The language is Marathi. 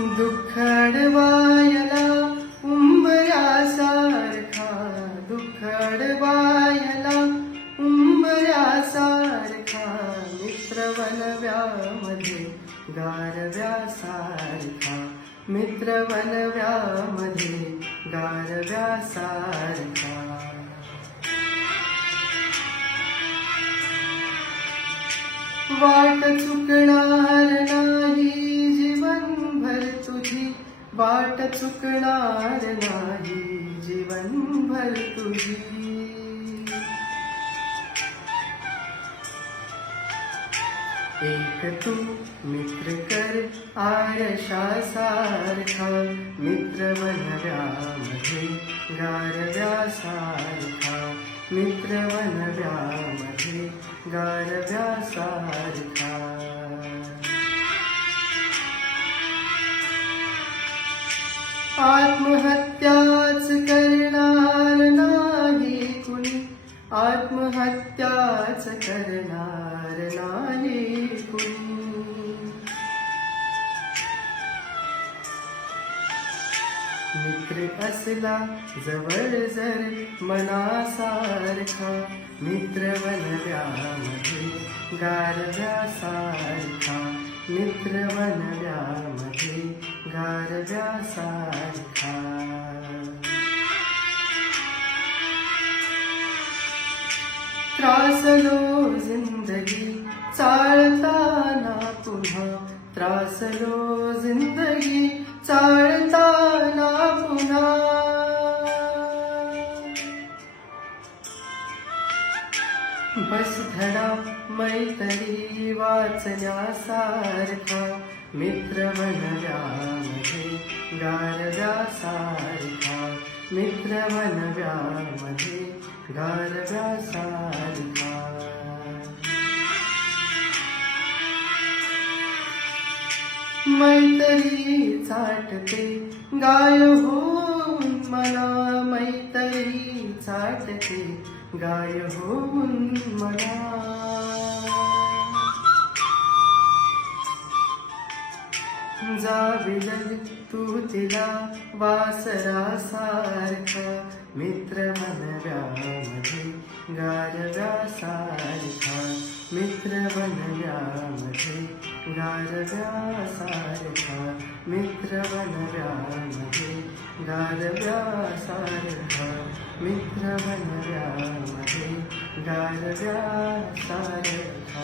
दुःख अडवायला उंबऱ्यासारखा, दुःख अडवायला उंबऱ्यासारखा, मित्र वनव्यामध्ये गारव्यासारखा, मित्र वनव्यामध्ये गारव्यासारखा. वाट चुकणार नाही जीवनभर तुझी, वाट चुकणार नाही जीवनभर तुझी. एक तू मित्र कर आरशासारखा, मित्र वनव्यामध्ये गारव्यासारखा, मित्र वनव्यामध्ये गारव्यासारखा. आत्महत्याच करणार नाही कुणी, आत्महत्याच करणार नाही कुणी. मित्र असला जवळ जर मनासारखा, मित्र वनव्यामध्ये गारव्यासारखा, मित्र वनव्यामध्ये गारव्यासारखा. त्रासलो जिंदगी चालताना पुन्हा, त्रासलो जिंदगी चालताना पुन्हा. बस धडा मैत्री वाचण्यासारखा, मित्र वनव्यामध्ये गारव्यासारखा, मित्र वनव्यामध्ये गारव्यासारखा. मैत्री चाटते गाय होऊन मला, मैत्री चाटते गाय होऊन मला. जाविल तू तिला वासरासारखा, मित्र वनव्यामध्ये गारव्यासारखा, मित्र वनव्यामध्ये गारव्यासारखा, मित्र वनव्यामध्ये गारव्यासारखा, मित्र वनव्यामध्ये गारव्यासारखा.